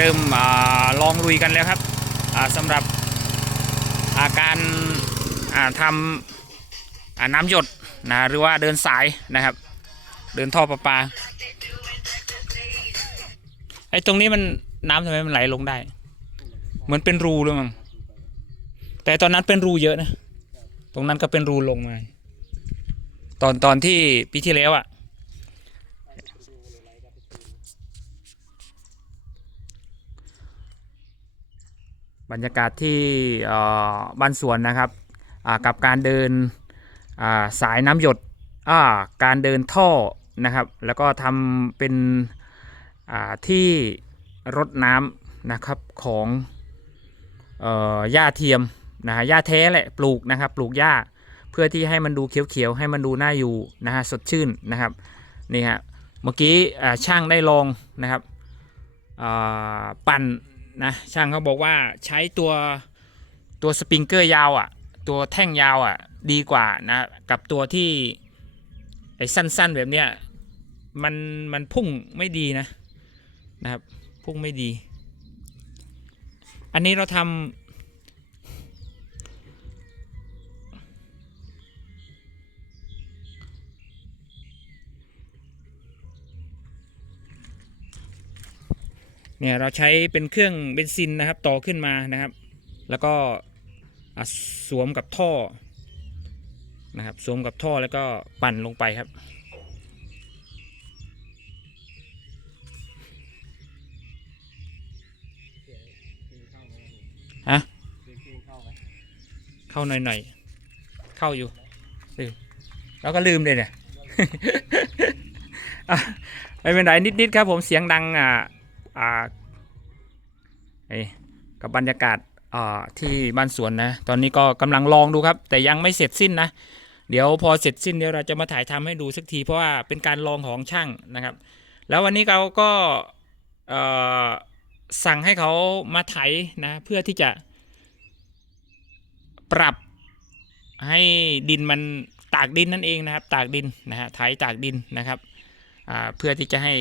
เริ่มอลองลุยกันแล้วครับสำหรับอาการทำน้ำหยดนะหรือว่าเดินสายนะครับ เดินท่อประปาไอ้ตรงนี้มันน้ำทำไมมันไหลลงได้ เหมือนเป็นรูเลยมั้งแต่ตอนนั้นเป็นรูเยอะนะ ตรงนั้นก็เป็นรูลงมา ตอนตอนที่ปีที่แล้วอะ บรรยากาศที่บ้านสวนนะครับกับการเดินาสายน้ำหยดาการเดินท่อนะครับ แล้วก็ทำเป็นที่รดน้ำนะครับของเอ่อหญ้าเทียมนะฮะหญ้าแท้แหละปลูกนะครับ ปลูกหญ้าเพื่อที่ให้มันดูเขียวๆให้มันดูน่าอยู่นะฮะสดชื่นนะครับนี่ฮะเมื่อกี้ช่างได้ลองนะครับปั่น นะช่างเขาบอกว่าใช้ตัวตัวสปริงเกอร์ยาวอะตัวแท่งยาวอะดีกว่านะกับตัวที่ไอ้สั้นๆแบบเนี้ยมันมันพุ่งไม่ดีนะนะครับพุ่งไม่ดี อันนี้เราทำ เนี่ยเราใช้เป็นเครื่องเบนซินนะครับต่อขึ้นมานะครับ แล้วก็อะสวมกับท่อนะครับสวมกับท่อแล้วก็ปั่นลงไปครับ ฮะ เข้าหน่อยๆ เข้าอยู่ลืมแล้วก็ลืมเลยเนี่ยไม่เป็นไรนิดๆครับผมเสียงดังอ่า กับบรรยากาศที่บ้านสวนนะ ตอนนี้ก็กำลังลองดูครับ แต่ยังไม่เสร็จสิ้นนะ เดี๋ยวพอเสร็จสิ้นเดี๋ยวเราจะมาถ่ายทำให้ดูสักทีเพราะว่าเป็นการลองของช่างนะครับ แล้ววันนี้เราก็สั่งให้เขามาไถนะเพื่อที่จะ ปรับให้ดินมันตากดินนั่นเองนะครับ ตากดินนะฮะไถตากดินนะครับเพื่อที่จะให้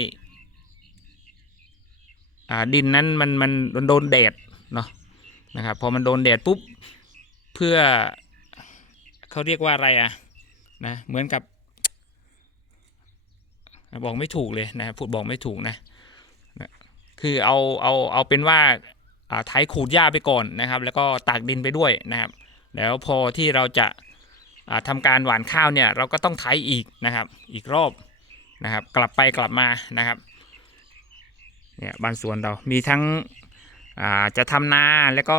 ดินนั้นมันมันมันโดนแดดเนาะนะครับพอมันโดนแดดปุ๊บเพื่อเขาเรียกว่าอะไรอะนะเหมือนกับ บอกไม่ถูกเลยนะพูดบอกไม่ถูกนะนะคือเอาเอาเอาเป็นว่าอ่าไถขูดหญ้าไปก่อนนะครับ แล้วก็ตากดินไปด้วยนะครับ แล้วพอที่เราจะาทำการหว่านข้าวเนี่ยเราก็ต้องไถอีกนะครับ อีกรอบนะครับ กลับไปกลับมานะครับ เนี่ยบ้านสวนเรา มีทั้งจะทำนาแล้วก็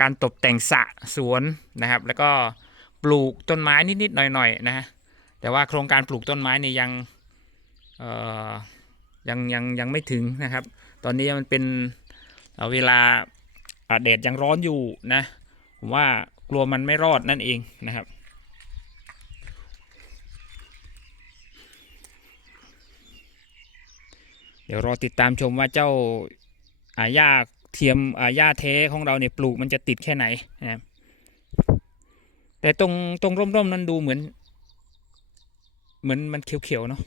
การตกแต่งสระสวนนะครับ แล้วก็ปลูกต้นไม้นิดๆหน่อยๆนะฮะแต่ว่าโครงการปลูกต้นไม้นี่ยังยังยังยังไม่ถึงนะครับ ตอนนี้มันเป็นเเวลาแดดยังร้อนอยู่นะผมว่ากลัวมันไม่รอดนั่นเองนะครับ เดี๋ยวรอติดตามชมว่าเจ้าอาหญ้าเทียมอาหญ้าแท้ของเราเนี่ยปลูกมันจะติดแค่ไหนนะครับแต่ตรงตรงร่มๆนั้นดูเหมือน เหมือนมันเขียวๆเนาะ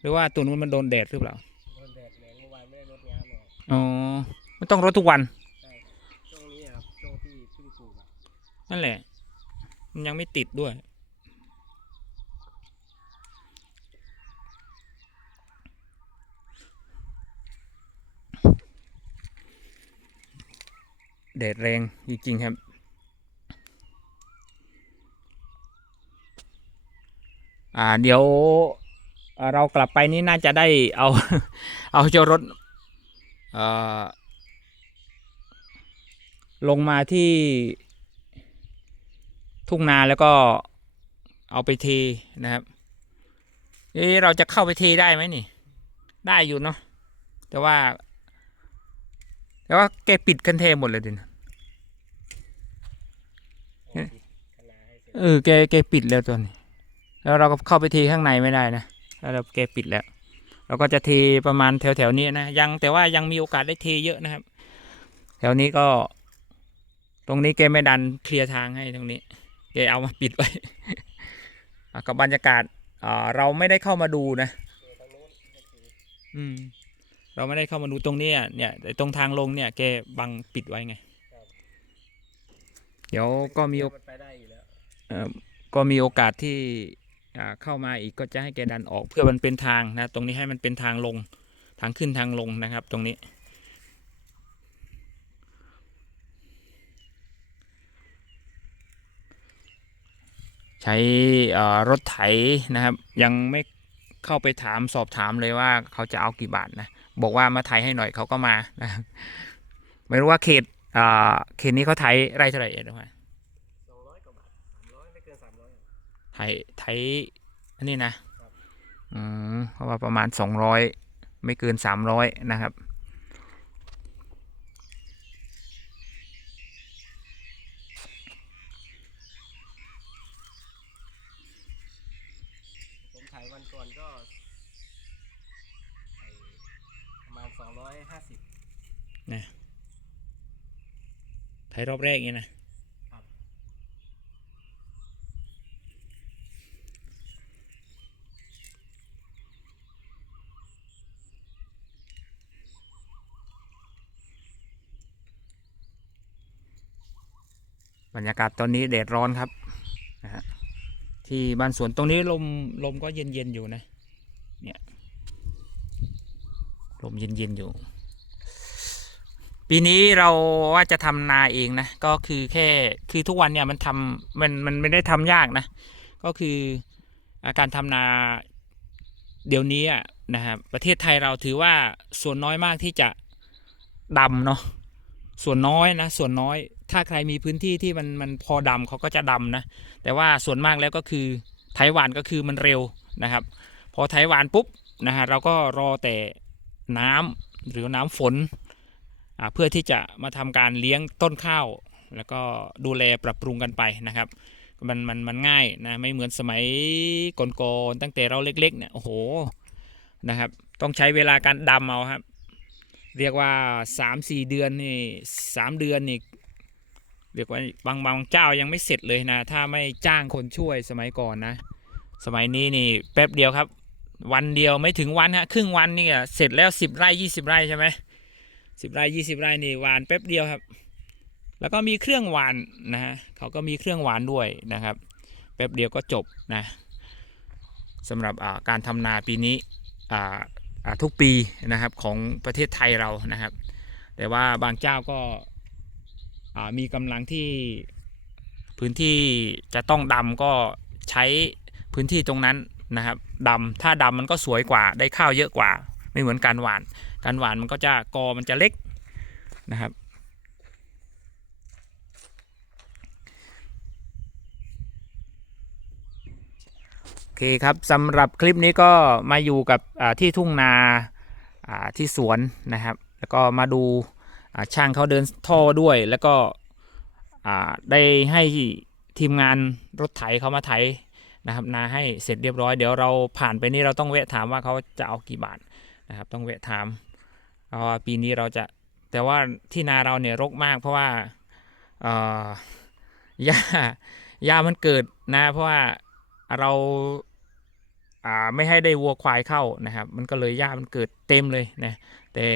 หรือว่าตัวนู้นมันโดนแดดหรือเปล่าโดนแดดแรงเมื่อวานไม่ได้รดน้ำเลยครับอ๋อมันต้องรดทุกวันใช่ช่วงนี้ครับช่วงที่เพิ่งปลูกอะนั่นแหละ มันยังไม่ติดด้วย แดดแรงจริงๆครับอ่าเดี๋ยวเรากลับไปนี่น่าจะได้เอาเอาเจ้ารถเอ่อลงมาที่ทุ่งนาแล้วก็เอาไปเทนะครับเอ๊ะเราจะเข้าไปเทได้ไหมนี่ ได้อยู่เนาะแต่ว่า แต่ว่าแกปิดกันเทหมดเลยดินะเออแกแกปิดแล้วตอนนี้ แล้วเราก็เข้าไปเทข้างในไม่ได้นะแล้วเราแกปิดแล้ว เราก็จะเทประมาณแถวแถวนี้นะยังแต่ว่ายังมีโอกาสได้เทเยอะนะครับ แถวนี้ก็ ตรงนี้แกไม่ดันเคลียร์ทางให้ตรงนี้แกเอามาปิดไว้กับบรรยากาศอ่าเราไม่ได้เข้ามาดูนะ อืออืม เราไม่ได้เข้ามาดูตรงเนี้ยเนี่ยแต่ตรงทางลงเนี่ยแกบังปิดไว้ไงเดี๋ยวก็มีโอมันไปได้อยู่แล้วเอ่อก็มีโอกาสที่อ่าเข้ามาอีกก็จะให้แกดันออกเพื่อมันเป็นทางนะ ตรงนี้ให้มันเป็นทางลงทางขึ้นทางลงนะครับ ตรงนี้ ใช้เอ่อรถไถนะครับ ยังไม่ เข้าไปถามสอบถามเลยว่าเขาจะเอากี่บาทนะบอกว่ามาไถให้หน่อยเขาก็มานะครับไม่รู้ว่าเขตอ่าเขตนี้เขาไถไร่เท่าไหร่เอ็ดนะสองร้อยกว่าบาทสามร้อยไม่เกินสามร้อยไทยไทยอันนี้นะอืมเพราะว่าประมาณสองร้อยไม่เกินสามร้อยนะครับ ผมถ่ายวันก่อนก็ไอ้ประมาณสองร้อยห้าสิบไทยรอบแรกนี่นะบรรยากาศตอนนี้แดดร้อนครับนะฮะ ที่บ้านสวนตรงนี้ลมลมก็เย็นเย็นๆอยู่นะ เนี่ย ลมเย็นเย็นๆอยู่ ปีนี้เราว่าจะทำนาเองนะ ก็คือแค่คือทุกวันเนี่ยมันทำมันมันไม่ได้ทำยากนะ ก็คืออาการทำนาเดี๋ยวนี้อะนะครับประเทศไทยเราถือว่าส่วนน้อยมากที่จะดำเนาะส่วนน้อยนะ ส่วนน้อย ถ้าใครมีพื้นที่ที่มันมันพอดำเขาก็จะดำนะ แต่ว่าส่วนมากแล้วก็คือไถหวานก็คือมันเร็วนะครับ พอไถหวานปุ๊บนะฮะเราก็รอแต่น้ำหรือน้ำฝนเพื่อที่จะมาทำการเลี้ยงต้นข้าว แล้วก็ดูแลปรับปรุงกันไปนะครับ มันมันมันง่ายนะไม่เหมือนสมัยก่อนๆตั้งแต่เราเล็กๆเนี่ยโอ้โหนะครับ ต้องใช้เวลาการดำเอาครับ เรียกว่า 3-4 เดือนนี่สามเดือนนี่ เรียกว่าบางบางเจ้ายังไม่เสร็จเลยนะ ถ้าไม่จ้างคนช่วยสมัยก่อนนะ สมัยนี้นี่แป๊บเดียวครับ วันเดียวไม่ถึงวันฮะครึ่งวันนี่เสร็จแล้ว10ไร่20ไร่ใช่ไหมสิบไร่20ไร่นี่หวานแป๊บเดียวครับ แล้วก็มีเครื่องหวานนะฮะเขาก็มีเครื่องหวานด้วยนะครับแป๊บเดียวก็จบนะสำหรับการทำนาปีนี้ทุกปีนะครับของประเทศไทยเรานะครับ แต่ว่าบางเจ้าก็ มีกำลังที่พื้นที่จะต้องดำก็ใช้พื้นที่ตรงนั้นนะครับดำถ้าดำมันก็สวยกว่าได้ข้าวเยอะกว่า ไม่เหมือนการหวาน การหวานมันก็จะกอมันจะเล็กนะครับ โอเคครับสำหรับคลิปนี้ก็มาอยู่กับที่ทุ่งนาที่สวนนะครับ แล้วก็มาดู ช่างเขาเดินท่อด้วยแล้วก็ได้ให้ทีมงานรถไถเขามาไถนะครับนาให้เสร็จเรียบร้อยเดี๋ยวเราผ่านไปนี่เราต้องแวะถามว่าเขาจะเอากี่บาทนะครับ ต้องแวะถามเพราะว่าปีนี้เราจะแต่ว่าที่นาเราเนี่ยรกมาก เพราะว่าหญ้าหญ้ามันเกิดนะ เพราะว่าเราไม่ให้ได้วัวควายเข้านะครับ มันก็เลยหญ้ามันเกิดเต็มเลยนะแต่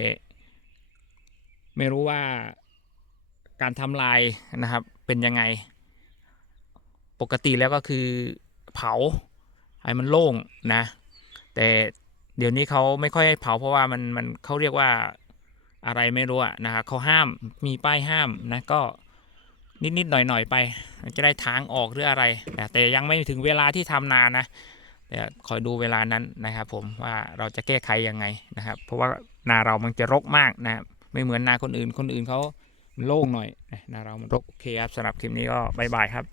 ไม่รู้ว่าการทำลายนะครับเป็นยังไง ปกติแล้วก็คือเผาให้มันโล่งนะ แต่เดี๋ยวนี้เขาไม่ค่อยให้เผาเพราะว่ามันมันเขาเรียกว่าอะไรไม่รู้อะนะครับเขาห้ามมีป้ายห้ามนะก็นิดๆหน่อยๆไป จะได้ทางออกหรืออะไร แต่ยังไม่ถึงเวลาที่ทำนานะเดี๋ยวคอยดูเวลานั้นนะครับ ผมว่าเราจะแก้ไขยังไงนะครับ เพราะว่านาเรามันจะรกมากนะครับ ไม่เหมือนนาคนอื่นคนอื่นเขาโล่งหน่อยนะนาเรามันรกโอเคครับสำหรับคลิปนี้ก็บายบายครับ